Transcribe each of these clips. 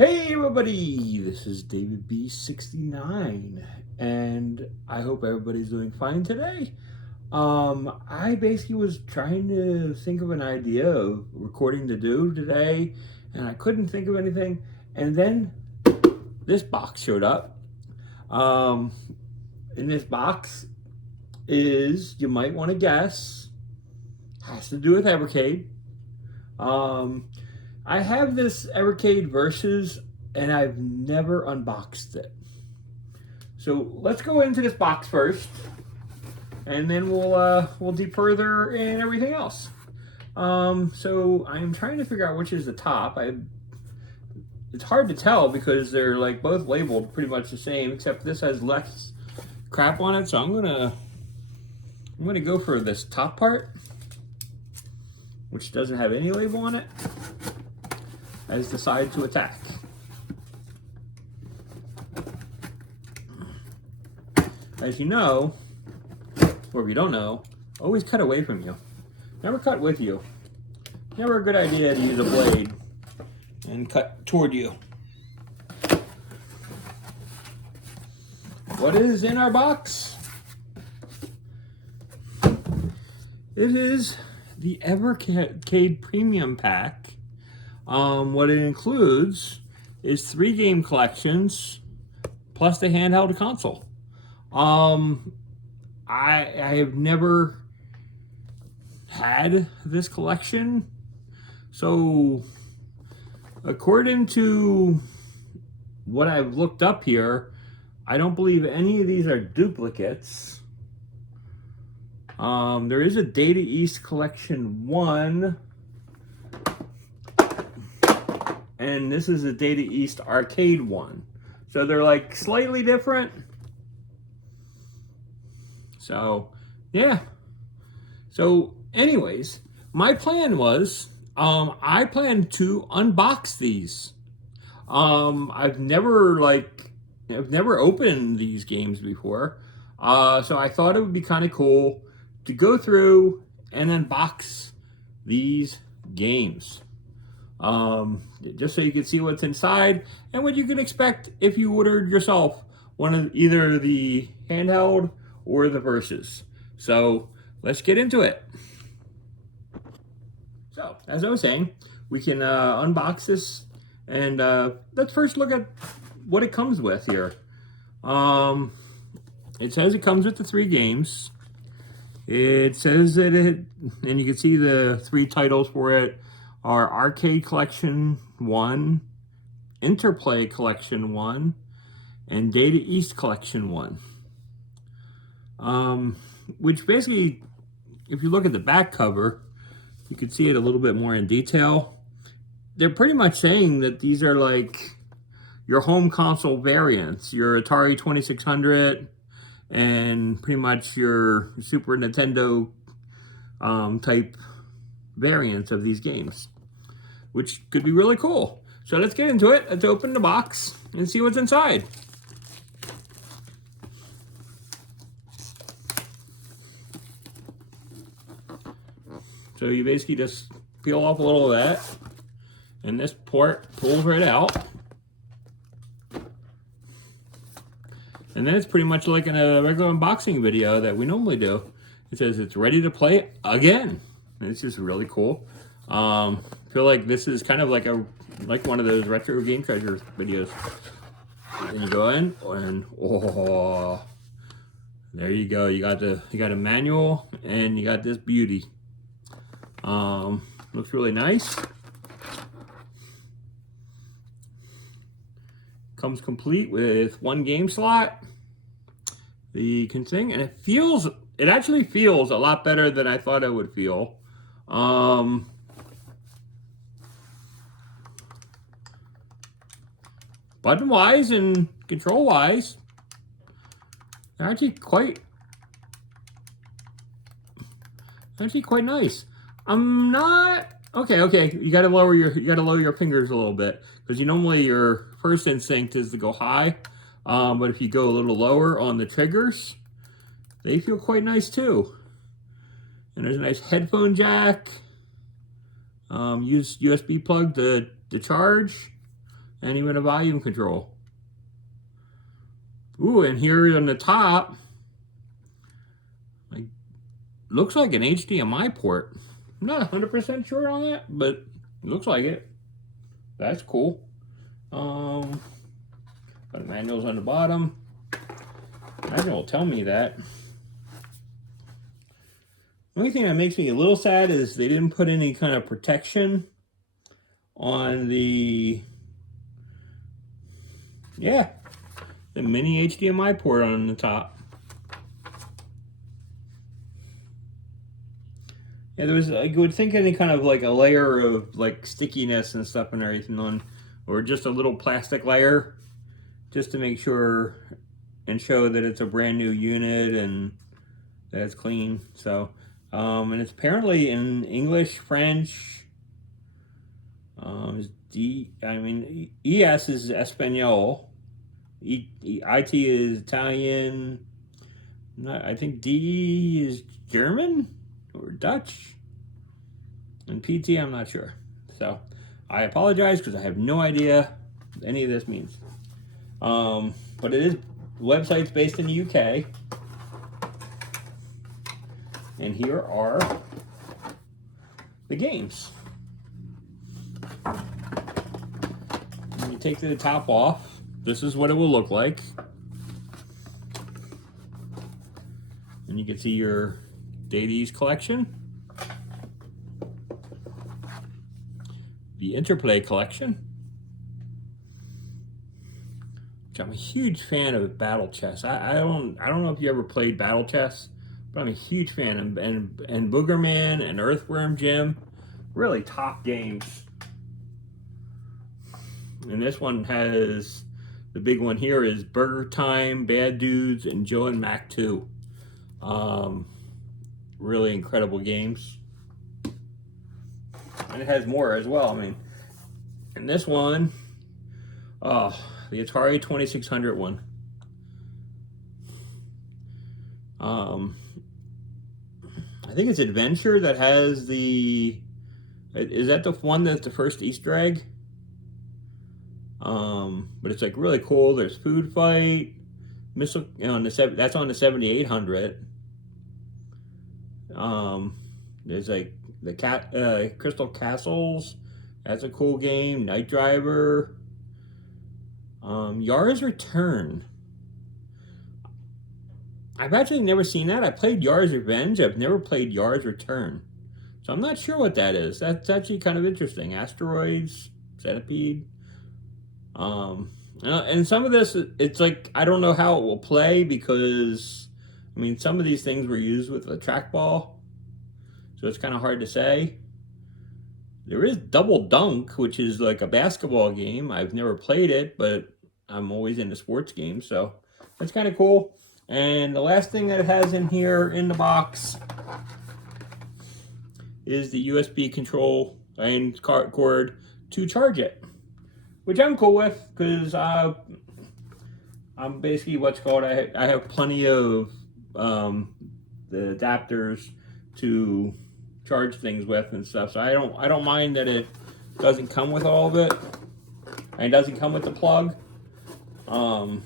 Hey everybody, this is David B69 and I hope everybody's doing fine today. I basically was trying to think of an idea of recording to do today and I couldn't think of anything, and then this box showed up. In this box is, you might want to guess, has to do with evercade. I have this evercade Versus and I've never unboxed it. So let's go into this box first, and then we'll deep further in everything else. So I'm trying to figure out which is the top. It's hard to tell because they're like both labeled pretty much the same, except this has less crap on it. So I'm gonna go for this top part, which doesn't have any label on it, as the side to attack. As you know, or if you don't know, always cut away from you. Never cut with you. Never a good idea to use a blade and cut toward you. What is in our box? It is the evercade Premium Pack. What it includes is 3 game collections plus the handheld console. I have never had this collection, so according to what I've looked up here, I don't believe any of these are duplicates. There is a Data East Collection 1, and this is a Data East Arcade 1. So they're like slightly different. So, yeah. So, anyways, my plan was, I plan to unbox these. I've never opened these games before. So I thought it would be kind of cool to go through and unbox these games. Just so you can see what's inside and what you can expect if you ordered yourself one of either the handheld or the Versus. So let's get into it. So as I was saying, we can unbox this, and let's first look at what it comes with here. It says it comes with the 3 games. It says that and you can see the 3 titles for it are Arcade Collection 1, Interplay Collection 1, and Data East Collection 1. Which basically, if you look at the back cover, you can see it a little bit more in detail. They're pretty much saying that these are like your home console variants, your Atari 2600 and pretty much your Super Nintendo type variants of these games, which could be really cool. So let's get into it. Let's open the box and see what's inside. So you basically just peel off a little of that, and this port pulls right out. And then it's pretty much like in a regular unboxing video that we normally do. It says it's ready to play again. And it's just really cool. I feel like this is kind of like one of those retro game treasures videos. And you go in, and oh, there you go. You got a manual, and you got this beauty. Looks really nice. Comes complete with 1 game slot. The thing, and it actually feels a lot better than I thought it would feel. Button wise and control wise, they're actually quite nice. I'm not okay. You gotta lower your fingers a little bit, because normally your first instinct is to go high, but if you go a little lower on the triggers, they feel quite nice too. And there's a nice headphone jack. Use USB plug to charge. and even a volume control. Ooh, and here on the top, like, looks like an HDMI port. I'm not 100% sure on that, but it looks like it. That's cool. The manual's on the bottom. The manual will tell me that. The only thing that makes me a little sad is they didn't put any kind of protection on the mini HDMI port on the top. Yeah, there was, I would think, any kind of like a layer of like stickiness and stuff and everything on, or just a little plastic layer, just to make sure and show that it's a brand new unit and that it's clean. So, and it's apparently in English, French. ES is Espanol. IT is Italian. I think D is German or Dutch. And PT, I'm not sure. So I apologize because I have no idea what any of this means. But it is, the website's based in the UK. And here are the games. When you take the top off, this is what it will look like. And you can see your Deities collection, the Interplay collection, which I'm a huge fan of battle chess. I don't know if you ever played battle chess, but I'm a huge fan. And Boogerman and Earthworm Jim, really top games. And this one has, the big one here is Burger Time, Bad Dudes, and Joe and Mac 2. Really incredible games. And it has more as well. I mean, and this one, the Atari 2600 one. I think it's Adventure that has the, is that the one that's the first Easter egg? But it's like really cool. There's Food Fight, Missile, that's on the 7800. There's like the Crystal Castles. That's a cool game. Night Driver. Yara's Return. I've actually never seen that. I played Yara's Revenge. I've never played Yara's Return. So I'm not sure what that is. That's actually kind of interesting. Asteroids, Centipede. And some of this, it's like, I don't know how it will play because, I mean, some of these things were used with a trackball. So it's kind of hard to say. There is Double Dunk, which is like a basketball game. I've never played it, but I'm always into sports games. So that's kind of cool. And the last thing that it has in here in the box is the USB control and cord to charge it, which I'm cool with because I'm basically what's called, I have plenty of the adapters to charge things with and stuff. So I don't mind that it doesn't come with all of it. And it doesn't come with the plug. Because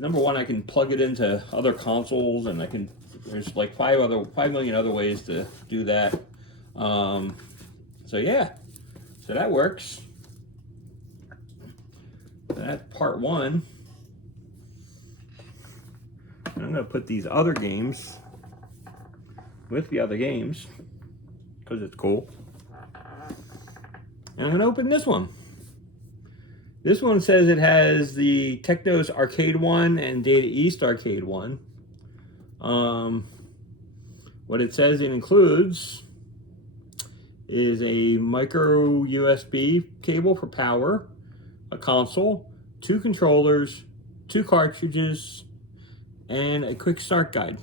number one, I can plug it into other consoles, and there's like 5 million other ways to do that. So yeah, so that works. That's part one. And I'm gonna put these other games with the other games because it's cool. And I'm gonna open this one. This one says it has the Technos Arcade 1 and Data East Arcade 1. What it says it includes is a micro USB cable for power, a console, 2 controllers, 2 cartridges, and a quick start guide.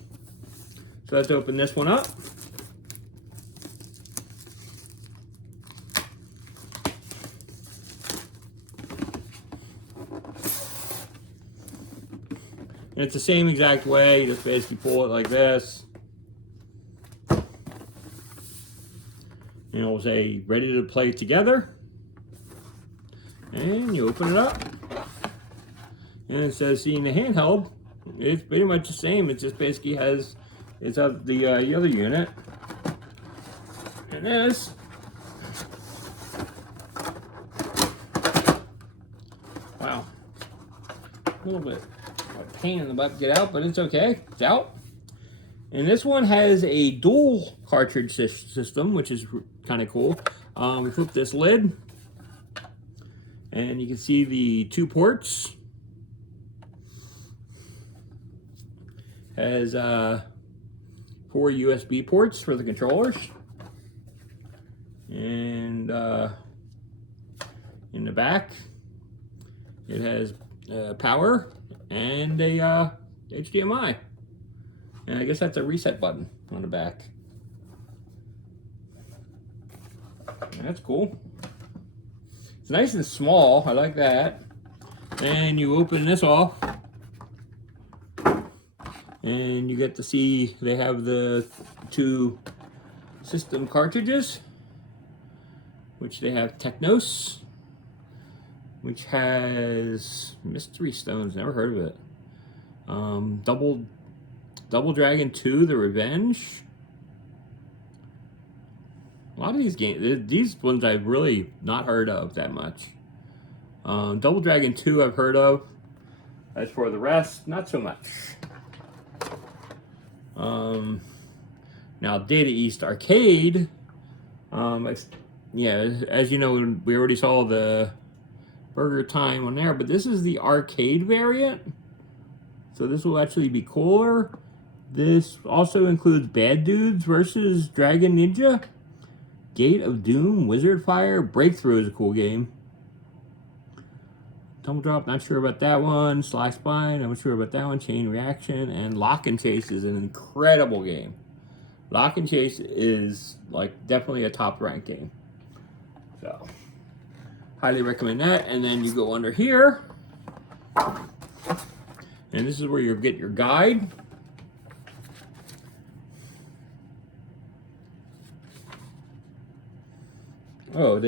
So let's open this one up. And it's the same exact way, you just basically pull it like this. And it'll say ready to play together. And you open it up. And it says, seeing the handheld, it's pretty much the same. It just basically has, it's of the other unit. And this, wow, a little bit of a pain in the butt to get out, but it's okay, it's out. And this one has a dual cartridge system, which is kind of cool. We flip this lid, and you can see the 2 ports. Has 4 USB ports for the controllers. And in the back, it has power and a HDMI. And I guess that's a reset button on the back. And that's cool. It's nice and small. I like that. And you open this off, and you get to see they have the 2 system cartridges, which they have Technos, which has Mystery Stones, never heard of it. Double Dragon 2, The Revenge. A lot of these games, these ones I've really not heard of that much. Double Dragon 2 I've heard of. As for the rest, not so much. Now Data East Arcade, yeah, as you know, we already saw the Burger Time on there, but this is the arcade variant, so this will actually be cooler. This also includes Bad Dudes versus Dragon Ninja, Gate of Doom, Wizard Fire, Breakthrough is a cool game. Tumble Drop, not sure about that one. Sly Spine, I'm not sure about that one. Chain Reaction, and Lock and Chase is an incredible game. Lock and Chase is like definitely a top ranked game. So, highly recommend that. And then you go under here, and this is where you'll get your guide. Oh,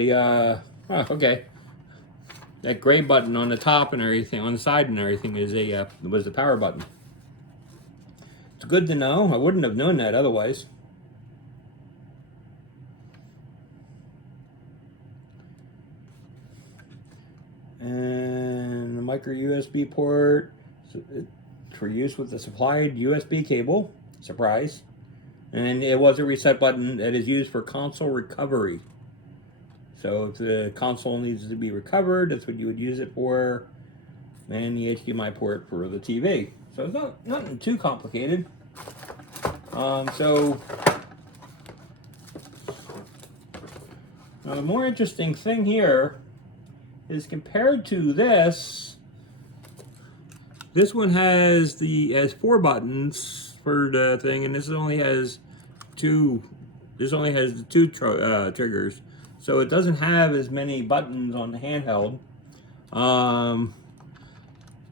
okay. That gray button on the top and everything, on the side and everything, is was the power button. It's good to know. I wouldn't have known that otherwise. And the micro USB port for use with the supplied USB cable. Surprise. And it was a reset button that is used for console recovery. So if the console needs to be recovered, that's what you would use it for. And the HDMI port for the TV. So it's nothing too complicated. The more interesting thing here is compared to this one has 4 buttons for the thing, and this only has 2. This only has the 2 triggers. So it doesn't have as many buttons on the handheld.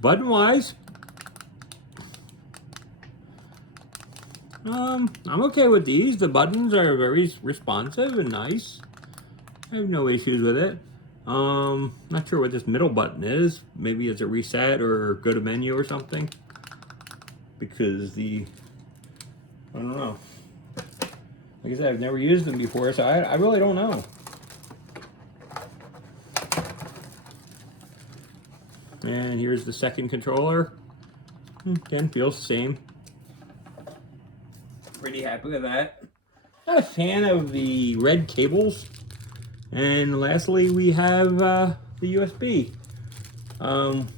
Button-wise, I'm okay with these. The buttons are very responsive and nice. I have no issues with it. Not sure what this middle button is. Maybe it's a reset or go to menu or something. Because I don't know. Like I said, I've never used them before, so I really don't know. And here's the second controller. Again, feels the same. Pretty happy with that. Not a fan of the red cables. And lastly, we have the USB,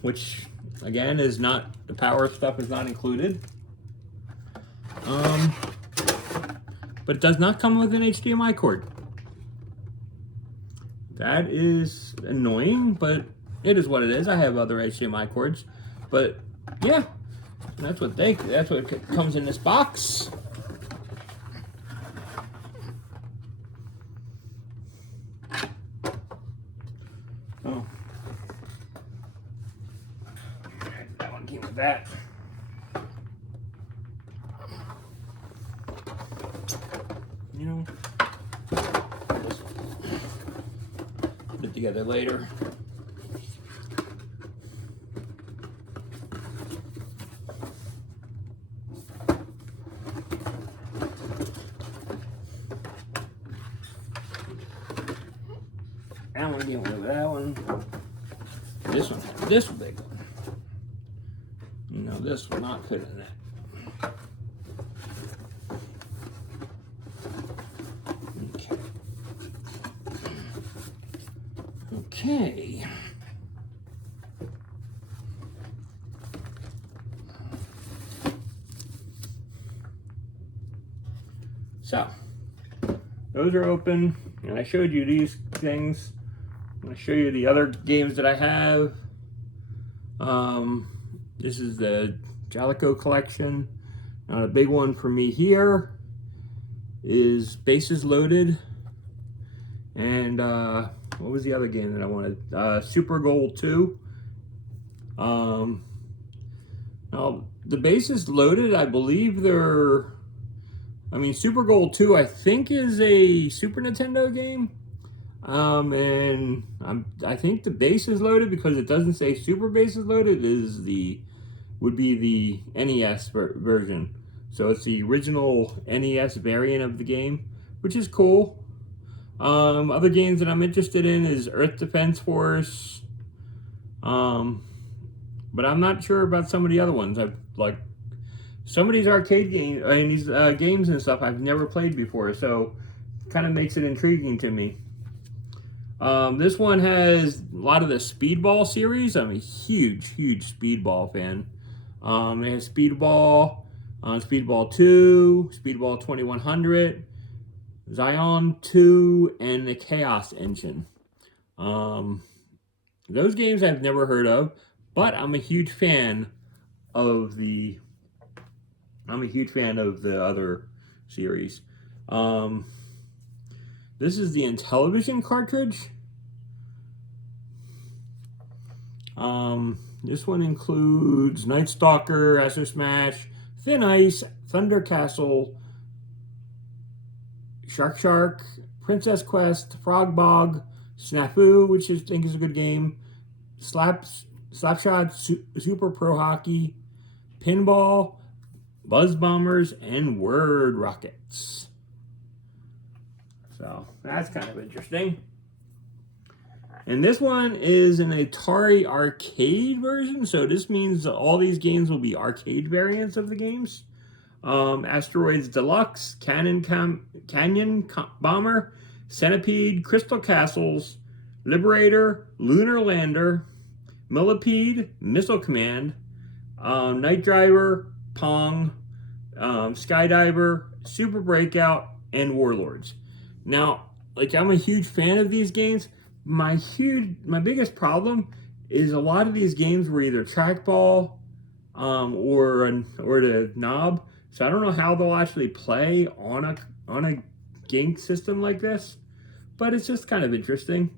which again is not, the power stuff is not included. But it does not come with an HDMI cord. That is annoying, but it is what it is. I have other HDMI cords, but yeah, that's what comes in this box. Oh, that one came with that. You know, put it together later. that one. This one has this big one. No, this will not fit in that. Okay. So, those are open, and I showed you these things. I'm going to show you the other games that I have. This is the Jellico Collection. Now, the big one for me here is Bases Loaded. And what was the other game that I wanted? Super Goal 2. Now, the Bases Loaded, I believe they're... I mean, Super Goal 2, I think, is a Super Nintendo game. And I think the Bases Loaded, because it doesn't say Super Bases Loaded, would be the NES version. So it's the original NES variant of the game, which is cool. Other games that I'm interested in is Earth Defense Force. But I'm not sure about some of the other ones. I've like some of these arcade games, these games and stuff I've never played before, so it kind of makes it intriguing to me. This one has a lot of the Speedball series. I'm a huge Speedball fan. It has Speedball, Speedball 2, Speedball 2100, Zion 2, and the Chaos Engine. Those games I've never heard of, but I'm a huge fan of the other series. This is the Intellivision cartridge. This one includes Night Stalker, Astro Smash, Thin Ice, Thunder Castle, Shark, Princess Quest, Frog Bog, Snafu, which I think is a good game, Slapshot, Super Pro Hockey, Pinball, Buzz Bombers, and Word Rockets. So that's kind of interesting. And this one is an Atari arcade version, so this means all these games will be arcade variants of the games. Asteroids Deluxe, Canyon Bomber, Centipede, Crystal Castles, Liberator, Lunar Lander, Millipede, Missile Command, Night Driver, Pong, Skydiver, Super Breakout, and Warlords. Now, like, I'm a huge fan of these games. My biggest problem is a lot of these games were either trackball or the knob. So I don't know how they'll actually play on a game system like this, but it's just kind of interesting.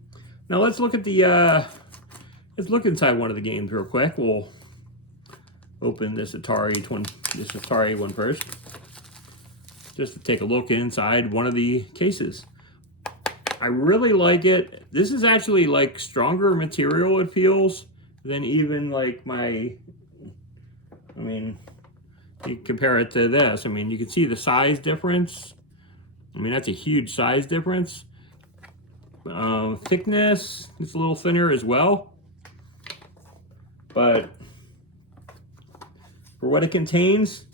Now let's look at let's look inside one of the games real quick. We'll open this Atari one first, just to take a look inside one of the cases. I really like it. This is actually like stronger material, it feels, than even like you compare it to this. I mean, you can see the size difference. I mean, that's a huge size difference. Thickness, it's a little thinner as well. But for what it contains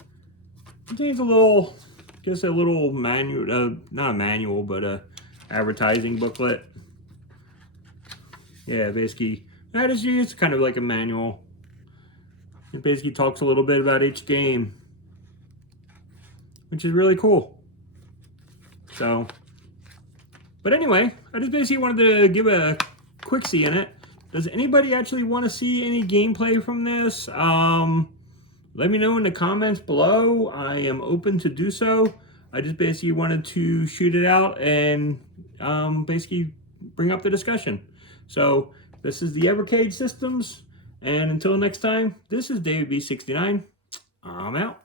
a little, just a little manual, not a manual, but a advertising booklet. Yeah, basically, it's kind of like a manual. It basically talks a little bit about each game, which is really cool. So, but anyway, I just basically wanted to give a quick see in it. Does anybody actually want to see any gameplay from this? Let me know in the comments below. I am open to do so. I just basically wanted to shoot it out and basically bring up the discussion. So this is the Evercade Systems, and until next time, this is David B69. I'm out.